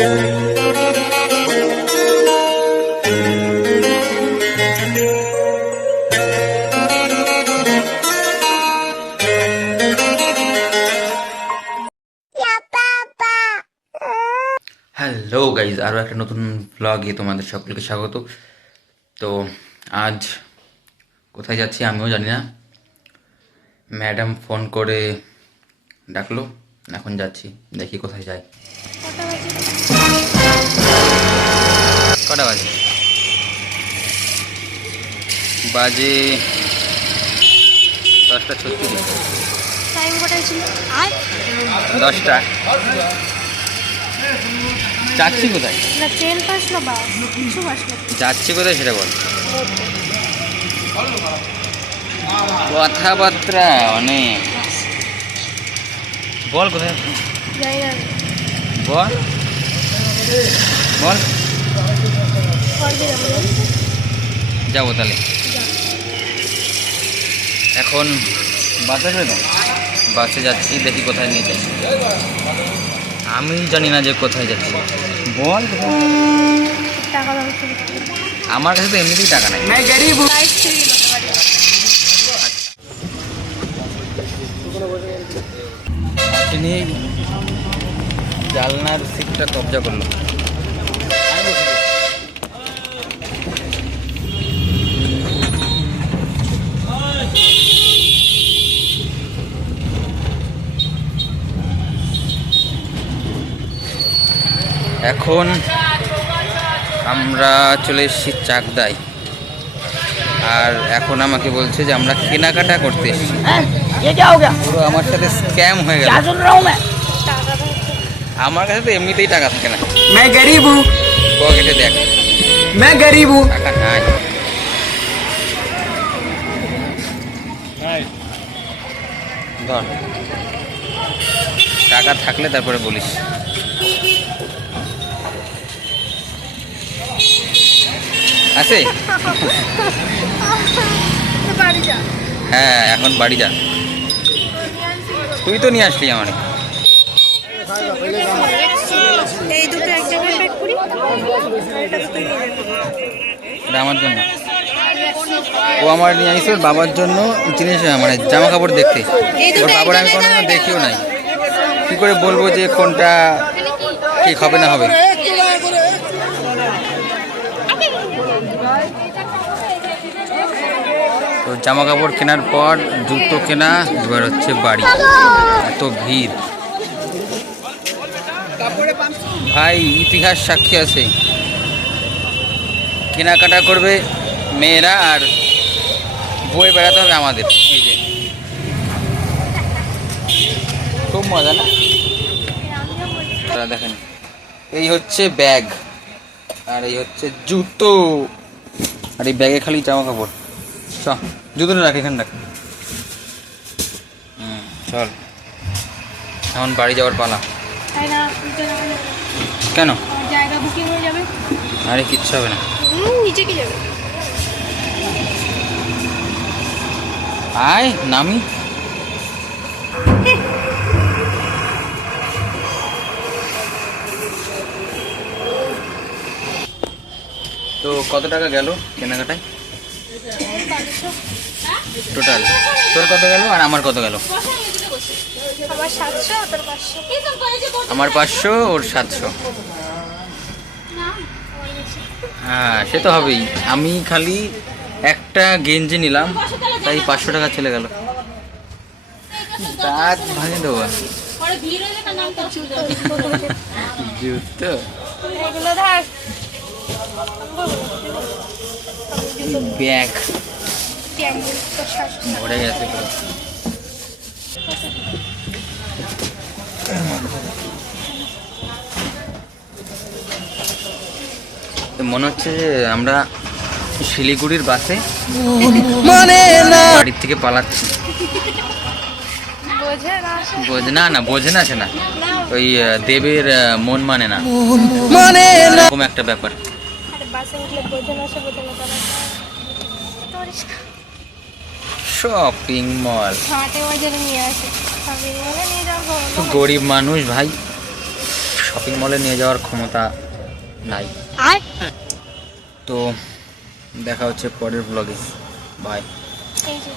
Hello guys, আরও একটা নতুন ব্লগে তোমাদের সকলকে স্বাগত। তো আজ কোথায় যাচ্ছি আমিও জানি না, ম্যাডাম ফোন করে ডাকলো, এখন যাচ্ছি, দেখি কোথায় যাই। কটা বাজে? বাজে 10:36। টাইম কটায় ছিল? 10টা। যাচ্ছি কোথায়? না ট্রেন পাস না বাস, কিছু বাস না। যাচ্ছি কোথায় সেটা বল। কথাবার্তা অনেক, বল কোথায় যাই না বল বল। করবে যাবো তাহলে। এখন বাসে আসবে তো, বাসে যাচ্ছি, দেখি কোথায় নিয়ে যাই। আমি জানি না যে কোথায় যাচ্ছি, বল। টাকা দাও। আমার কাছে তো এমনিতেই টাকা নাই। তিনি জানলার সিটটা কবজা করলো। এখন আমরা চলে এসেছি চাকদায়, আর এখন আমাকে বলছে যে আমরা কেনাকাটা করতে এসেছি। পুরো আমার সাথে স্ক্যাম হয়ে গেল। আমার কাছে তো এমনিতেই টাকা থাকে না। मैं गरीब हूँ, পকেটে দেখ, मैं गरीब हूँ। টাকা নাই। ধর, টাকা থাকলে তারপরে বলিস। আছে? বাড়ি যা। হ্যাঁ, এখন বাড়ি যা। তুই তো নিয়ে আসলি আমার। এই দুটো এক জায়গায় প্যাক করি, এটা তো তুই নিয়ে যাবি। এটা আমার জন্য। ও আমার নিয়ে আসছে ওর বাবার জন্য জিনিস, মানে জামা কাপড় দেখতে। ওর বাবার আমি কোনো দেখিও নাই, কি করে বলবো যে কোনটা ঠিক হবে না হবে। তো জামা কাপড় কেনার পর জুতো কেনা, এবার হচ্ছে বাড়ি। এত ভিড় ভাই, ইতিহাস সাক্ষী আছে। কেনাকাটা করবে মেয়েরা আর বয়ে বেড়াতে হবে আমাদের। এই যে খুব মজা না? তারা দেখেন, এই হচ্ছে ব্যাগ, আর এই হচ্ছে জুতো, আর এই ব্যাগে খালি জামা কাপড়। চ, জুতোটা রাখ এখানে, রাখ। চল, এখন বাড়ি যাওয়ার পালা। তাই না? কেন? জায়গা বুকিং হয়ে যাবে। আরে কিচ্ছু হবে না, নিচে কি যাবে? আয় নামি। তো কত টাকা গেল কেনাকাটায় টোটাল? তোর কত গেল আর আমার কত গেল? আমার 700, তোর 500। আমার 500, ওর 700। হ্যাঁ, সে তো হবেই। আমি খালি একটা গেঞ্জি নিলাম, তাই 500 টাকা চলে গেল। দাঁত ভাঙে দেবো। জুতো এগুলো ধর। ব্যাগ তোর 700। ভরে গেছে পুরো। তো মনে হচ্ছে যে আমরা শিলিগুড়ির বাসে বাড়ির থেকে পালাচ্ছি। বোঝে না? না বোঝে না, সে না, ওই দেবের মন মানে না, এরকম একটা ব্যাপার। আরে বাসে উঠলে বোঝে না, সে বোঝে না তারা। শপিং মল, হাটে বাজারে নিয়ে আসে, শপিং মলে নিয়ে যাবো। গরিব মানুষ ভাই, শপিং মলে নিয়ে যাওয়ার ক্ষমতা নাই। তো দেখা হচ্ছে পরের ব্লগে। বাই। এই যে